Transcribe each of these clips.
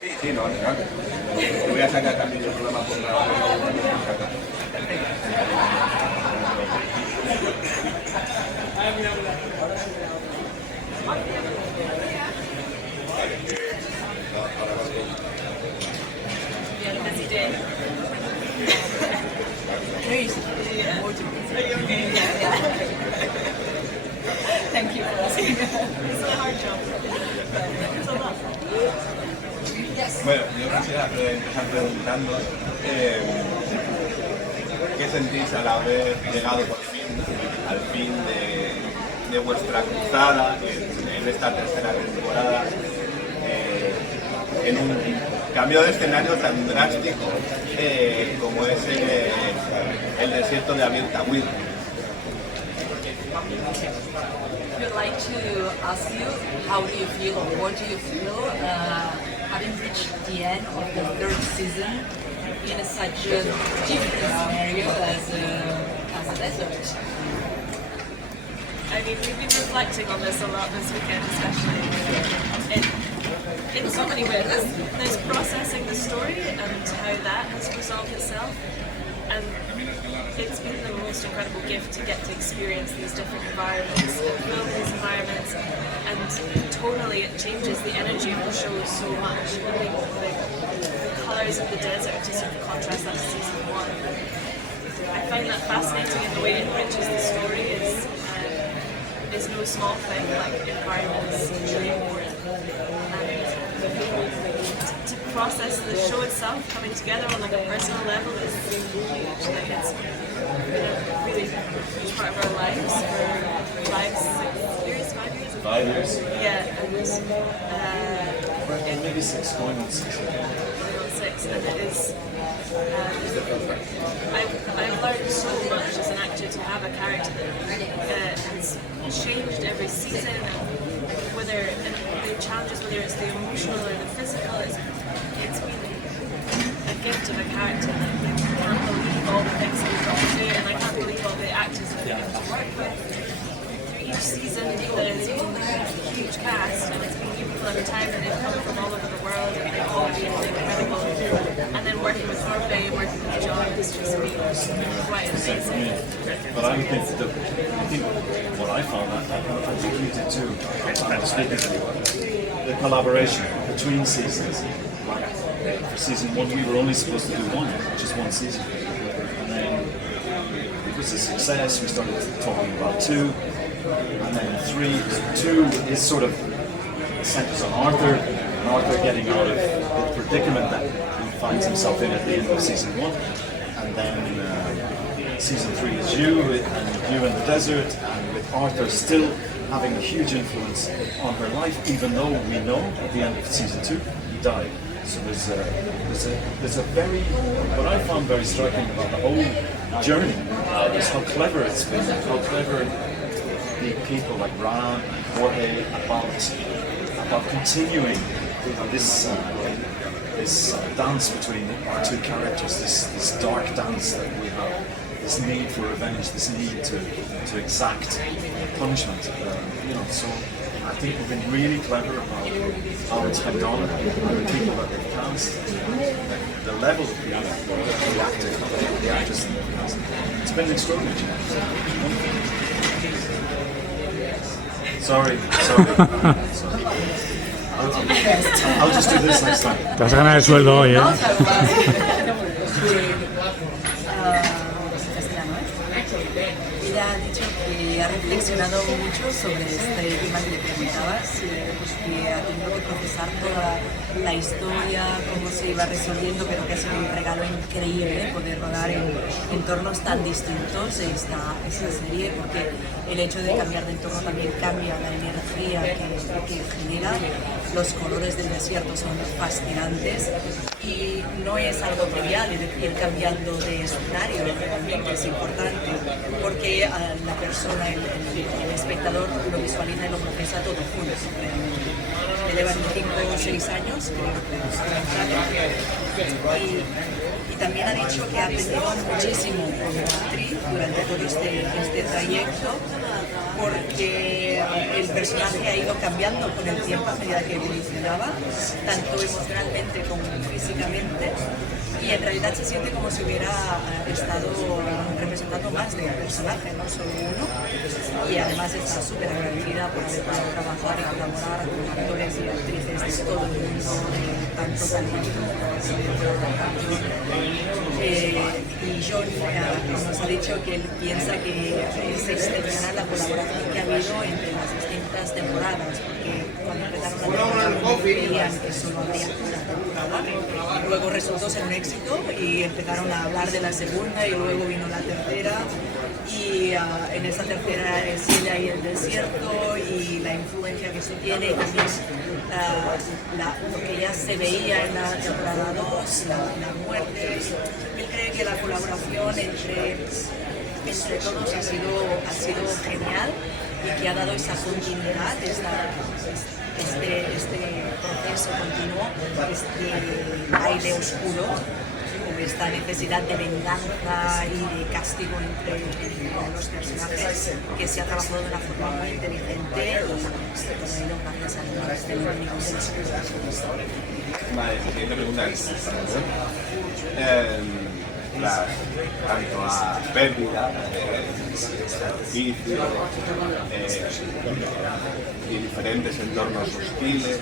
Sí, no, claro. Te voy a sacar también el programa por la Thank you for asking. It's a hard job. It's a lot. Bueno, yo quisiera empezar preguntando qué sentís al haber llegado por fin al fin de vuestra cruzada en esta tercera temporada, en un cambio de escenario tan drástico como es el desierto de Antártida. I'd like to ask you, how do you feel, or what do you feel having reached the end of the third season in such a different scenario as a desert? I mean, we've been reflecting on this a lot this weekend, especially in so many ways. There's processing the story and how that has resolved itself, and it's been the most incredible gift to get to experience these different environments and film these environments, and tonally it changes the energy of the show so much. I think the colours of the desert to sort of contrast that to season one. I find that fascinating, and the way it enriches the story is no small thing, like environments change. To process the show itself coming together on like a personal level is huge. Like it's been a really huge part of our lives for 5 years, 5 years. 5 years? Yeah, and Maybe 6, going on 6. going on 6, and it is. I've learned so much as an actor to have a character that has changed every season, whether the challenges, whether it's the emotional or the physical, it's been a gift of a character. I can't believe all the things that we've got to do, and I can't believe all the actors that we've got to work with. Through each season, there has been a huge cast, and it's been new people every time, and they've come from all over the world, and they've all been incredible. And then working with Jorge, working with John, it's just been quite amazing. But I think what I found, I think you did too, speaking to you, the collaboration between seasons. Like for season 1, we were only supposed to do just one season. And then it was a success, we started talking about 2, and then 3. 2 is sort of centers on Arthur, and Arthur getting out of the predicament that he finds himself in at the end of season 1. And then season 3 is you in the desert, and with Arthur still having a huge influence on her life, even though we know at the end of season 2 he died. So there's a very, what I found very striking about the whole journey is how clever it's been, how clever the people like Ram and Jorge about continuing this dance between our two characters, this dark dance that we have, this need for revenge, this need to exact punishment. So I think we've been really clever about how it's been done, and the people that they've cast, the level of the acting, the actors in the cast. It's been extraordinary. Sorry. I'll just do this next time. Te vas a ganar el sueldo hoy, ¿eh? Ella ha dicho que ha reflexionado mucho sobre este tema que le preguntabas, que ha tenido que procesar toda la historia, cómo se iba resolviendo, pero que ha sido un regalo increíble poder rodar en entornos tan distintos esta serie, porque el hecho de cambiar de entorno también cambia la energía que genera. Los colores del desierto son fascinantes y no es algo trivial ir cambiando de escenario, realmente es importante porque a la persona, el espectador lo visualiza y lo procesa todo junto. Me llevan 5 o 6 años, y también ha dicho que ha aprendido muchísimo como actriz durante todo este trayecto, porque el personaje ha ido cambiando con el tiempo a medida que evolucionaba, tanto emocionalmente realidad se siente como si hubiera estado representando más de un personaje, no solo uno, y además está súper agradecida por haber podido trabajar y colaborar con actores y actrices de todo el mundo, tanto talento y John nos ha dicho que él piensa que se extenderá la colaboración que ha habido entre las distintas temporadas, porque cuando empezaron la temporada creían que solo habría una temporada, luego resultó ser un éxito y empezaron a hablar de la segunda y luego vino la tercera, y en esa tercera es ella y el desierto y la influencia que eso tiene, también lo que ya se veía en la temporada 2, la muerte. Él cree que la colaboración entre todos ha sido genial y que ha dado esa continuidad, este proceso continuo, este baile oscuro, con esta necesidad de venganza y de castigo entre los personajes, que se ha trabajado de una forma muy inteligente y todo ello gracias al técnico de los Vale, siguiente pregunta es, tanto a pérdida, sacrificio y diferentes entornos hostiles.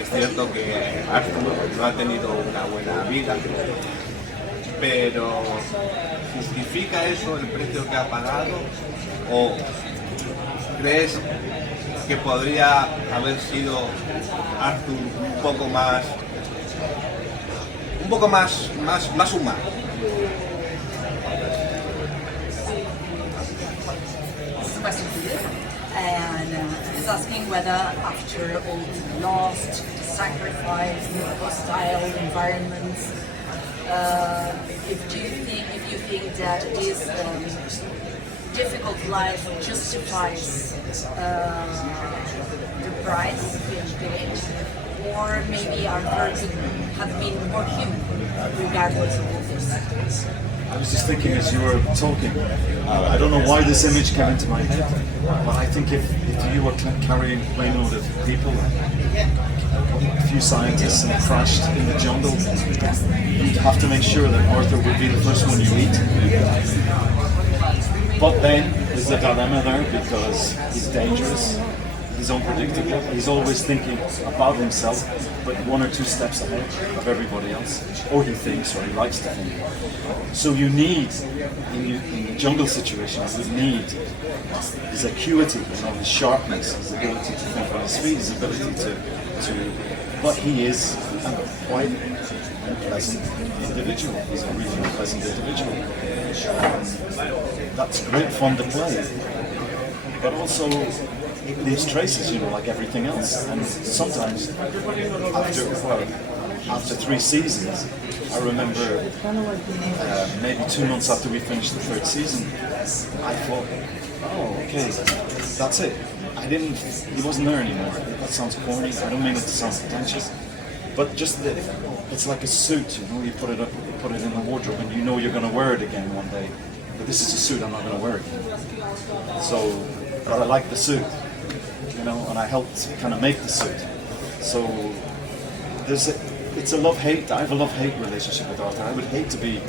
Es cierto que Arthur no ha tenido una buena vida, pero ¿justifica eso el precio que ha pagado? ¿O crees que podría haber sido Arthur un poco más humano? And he's asking whether after all the loss, sacrifice, hostile environments, if you think that this difficult life justifies the price being paid, or maybe Arthur could have been more human regardless of all this. I was just thinking as you were talking, I don't know why this image came into my head, but I think if you were carrying a plane load of people, a few scientists, and crashed in the jungle, you'd have to make sure that Arthur would be the first one you meet. But then there's a dilemma there because he's dangerous, he's unpredictable, he's always thinking about himself, but one or two steps ahead of everybody else, or he thinks, or he likes to think. So you need, in the jungle situation, you would need his acuity, his sharpness, his ability to think on his feet, his ability to but he is quite an unpleasant individual. He's a really unpleasant individual. That's great fun to play, but also it leaves traces, like everything else. And sometimes, after 3 seasons, I remember maybe 2 months after we finished the 3rd season, I thought, oh, okay, that's it. He wasn't there anymore. That sounds corny. I don't mean it to sound pretentious, but just it's like a suit. You put it in the wardrobe, and you know you're going to wear it again one day. But this is a suit I'm not going to wear again. So, but I like the suit, and I helped kind of make the suit. So it's a love-hate. I have a love-hate relationship with Arthur. I would hate to be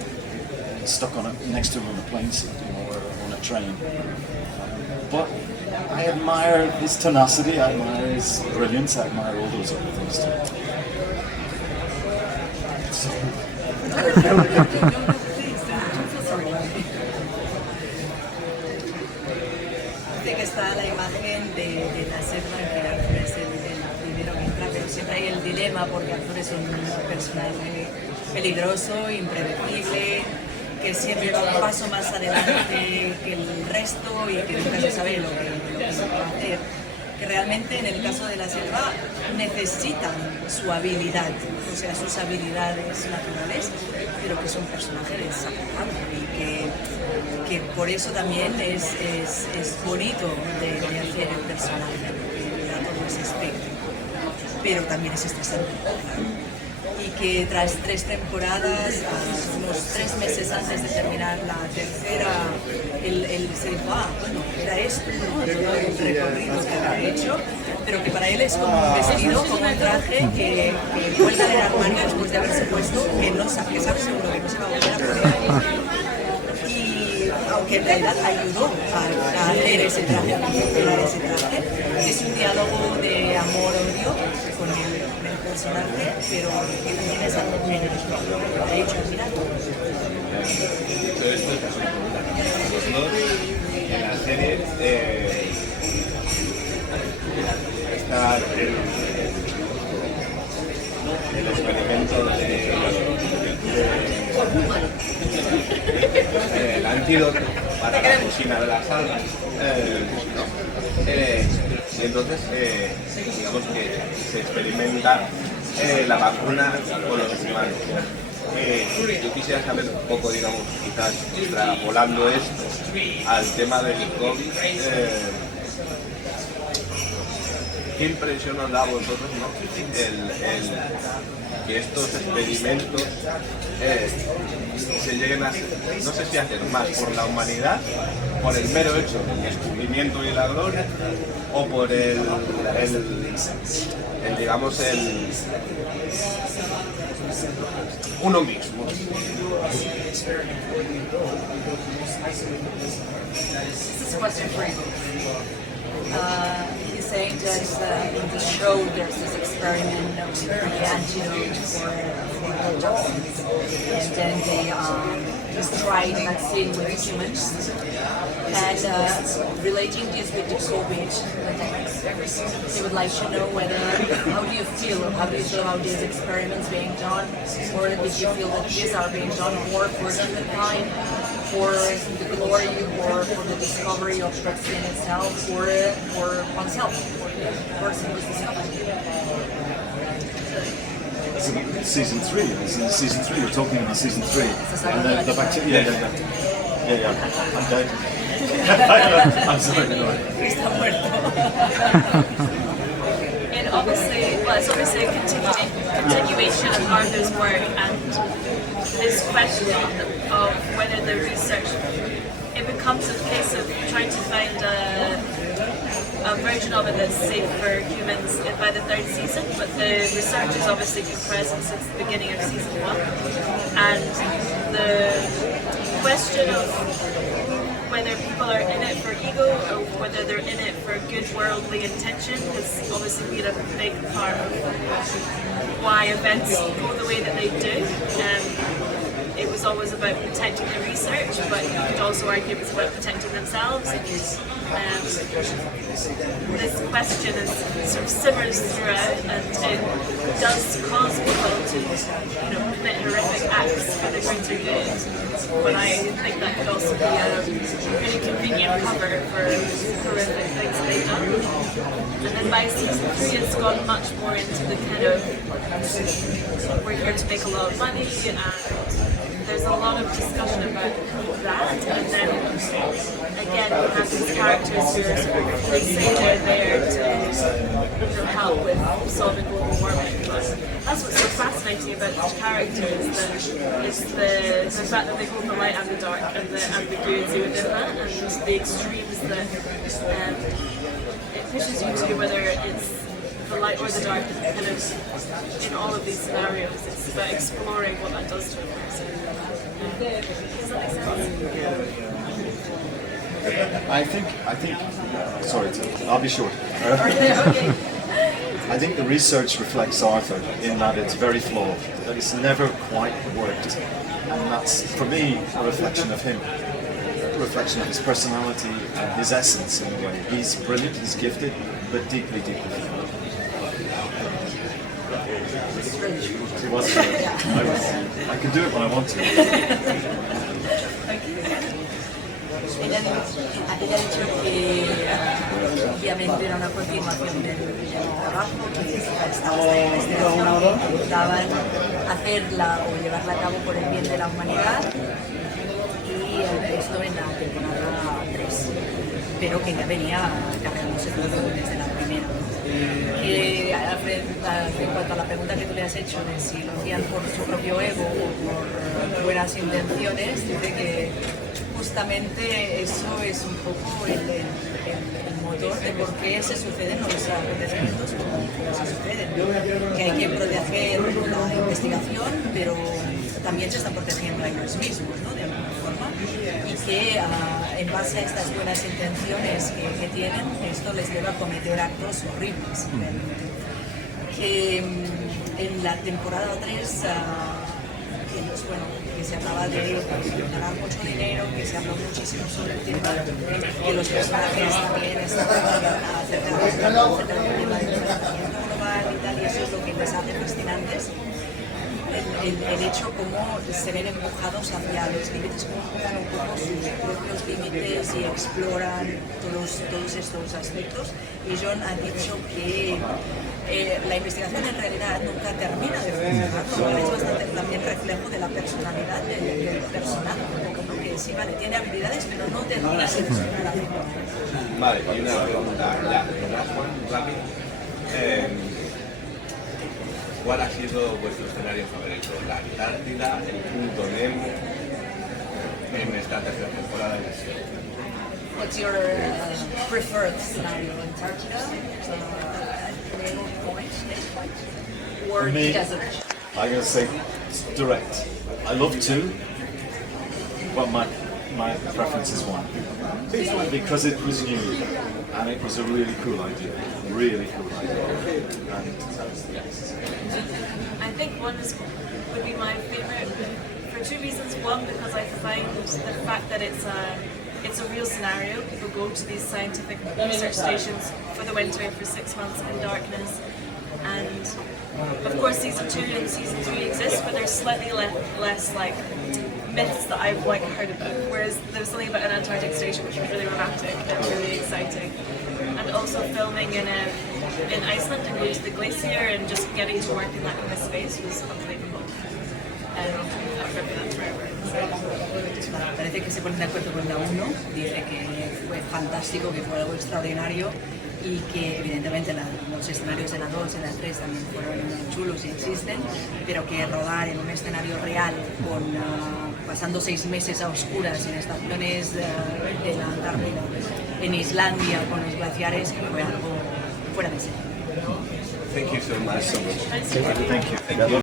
stuck next to him on a plane seat, or on a train. But I admire his tenacity, I admire his brilliance, I admire all those other things too. So. Dice que está la imagen de la selva en que Arthur es el primero que entra, pero siempre hay el dilema porque Arthur es un personaje peligroso, impredecible, que siempre va un paso más adelante que el resto y que nunca se sabe lo que se va a hacer. Que realmente en el caso de la selva necesitan su habilidad, o sea, sus habilidades naturales, pero que es un personaje desapagado y que por eso también es bonito de hacer el personaje, que da todo ese espectro, pero también es estresante. Y que tras 3 temporadas, unos 3 meses antes de terminar la tercera, él se dijo, bueno, era esto, ¿no? Todo el recorrido que ha hecho, pero que para él es como un vestido, como un traje que vuelve del armario después de de haberse puesto que sabe seguro que no se va a volver a poner. Y aunque en realidad ayudó a hacer ese traje, a crear ese traje, es un diálogo de amor-odio con el personaje, pero que también es algo género. De hecho, mira. Todo esto es los dos en la serie está el experimento el antídoto para la cocina de las algas, ¿no? Y entonces digamos que se experimenta la vacuna con los humanos. Yo quisiera saber un poco, digamos, quizás extrapolando esto al tema del COVID, ¿qué impresión os da a vosotros, ¿no? Que estos experimentos se lleguen a hacer, no sé si hacer más por la humanidad, por el mero hecho del descubrimiento y la gloria, o por digamos, uno mismo? This is a question for you. He's saying that in the show there's this experiment with the antidote for the toxins, and then they just tried vaccine with humans. And relating this with the COVID pandemic, he would like to know how do you feel about these experiments being done, or did you feel that these are being done more for humankind, for the glory, or for the discovery of the vaccine itself, or for oneself, for the person who is discovered? Season 3. Season 3. We're talking about season 3. And the bacteria. Yeah. I'm dead. I'm sorry. No. And obviously, it's obviously a continuation of Arthur's work, and this question of whether the research, it becomes a case of trying to find a version of it that's safe for humans by the third season, but the research has obviously been present since the beginning of season 1, and the question of whether people are in it for ego or whether they're in it for good worldly intention has obviously been a big part of why events go the way that they do. It was always about protecting the research, but you could also argue it was about protecting themselves. This question is sort of simmers throughout, and it does cause people to, commit horrific acts for the greater good. But I think that could also be a really convenient cover for horrific things that they've done. And then by season 3, it's gone much more into the kind of we're here to make a lot of money, and there's a lot of discussion about that. And then again, we have these characters who are sort of, they say they're there to help with solving global warming. But that's what's so fascinating about each character is the fact that they hold the light and the dark and the ambiguity within that, and the extremes that it pushes you to, whether it's the light or the dark, kind of in all of these scenarios. It's about exploring what that does to a person. Does that make sense? I think. Sorry, I'll be short. Okay. I think the research reflects Arthur in that it's very flawed. That it's never quite worked, and that's for me a reflection of him, a reflection of his personality and his essence in a way. He's brilliant, he's gifted, but deeply flawed. It was. I can do it when I want to. Ella ha dicho que obviamente era una continuación del trabajo, que estaba en la investigación, que intentaban hacerla o llevarla a cabo por el bien de la humanidad, y esto en la temporada 3, pero que ya venía cargándose todo desde la primera. Que en cuanto a la pregunta que tú le has hecho de si lo hacían por su propio ego o por buenas intenciones, dice que justamente eso es un poco el motor de por qué se suceden los acontecimientos como se suceden, que hay que proteger la investigación investigación, pero también se están protegiendo a ellos mismos, ¿no? De alguna forma, y que en base a estas buenas intenciones que tienen, esto les lleva a cometer actos horribles. Que en la temporada 3, que se acaba de ganar mucho dinero, que se habló muchísimo sobre el tema, que los personajes también están acerca del tema del calentamiento global y tal, y eso es lo que les hace fascinantes. El hecho como se ven empujados hacia los límites, como empujan un poco sus propios límites y exploran todos estos aspectos. Y John ha dicho que la investigación en realidad nunca termina de funcionar, lo cual es bastante también reflejo de la personalidad del personaje, como que sí, vale, tiene habilidades, pero no termina de funcionar. Vale, y una pregunta ya, rápido. ¿Cuál ha sido vuestro escenario favorito? ¿La Antártida, el punto Nemo, en esta tercera temporada de serie? What's your preferred scenario? Antarctica, Nemo Point, or Me, desert? I'm going to say direct. I love two, but my preference is one. Because it was new and it was a really cool idea. Really cool idea. And yes. I think one would be my favourite for two reasons. One, because I find the fact that it's a real scenario. People go to these scientific research stations for the winter for 6 months in darkness, and of course season 2 and season 3 exist, but there's slightly less like myths that I've like heard about. Whereas there's something about an Antarctic station which was really romantic and really exciting, and also filming in Iceland and going to the glacier and just getting to work in that kind of space was unbelievable. I remember that forever. Parece que se ponen de acuerdo con la 1, dice que fue fantástico, que fue algo extraordinario y que evidentemente los escenarios de la 2 y la 3 también fueron muy chulos y existen, pero que rodar en un escenario real pasando 6 meses a oscuras en estaciones de la Antártida, en Islandia con los glaciares, fue algo fuera de serie. Thank you so much. Thank you.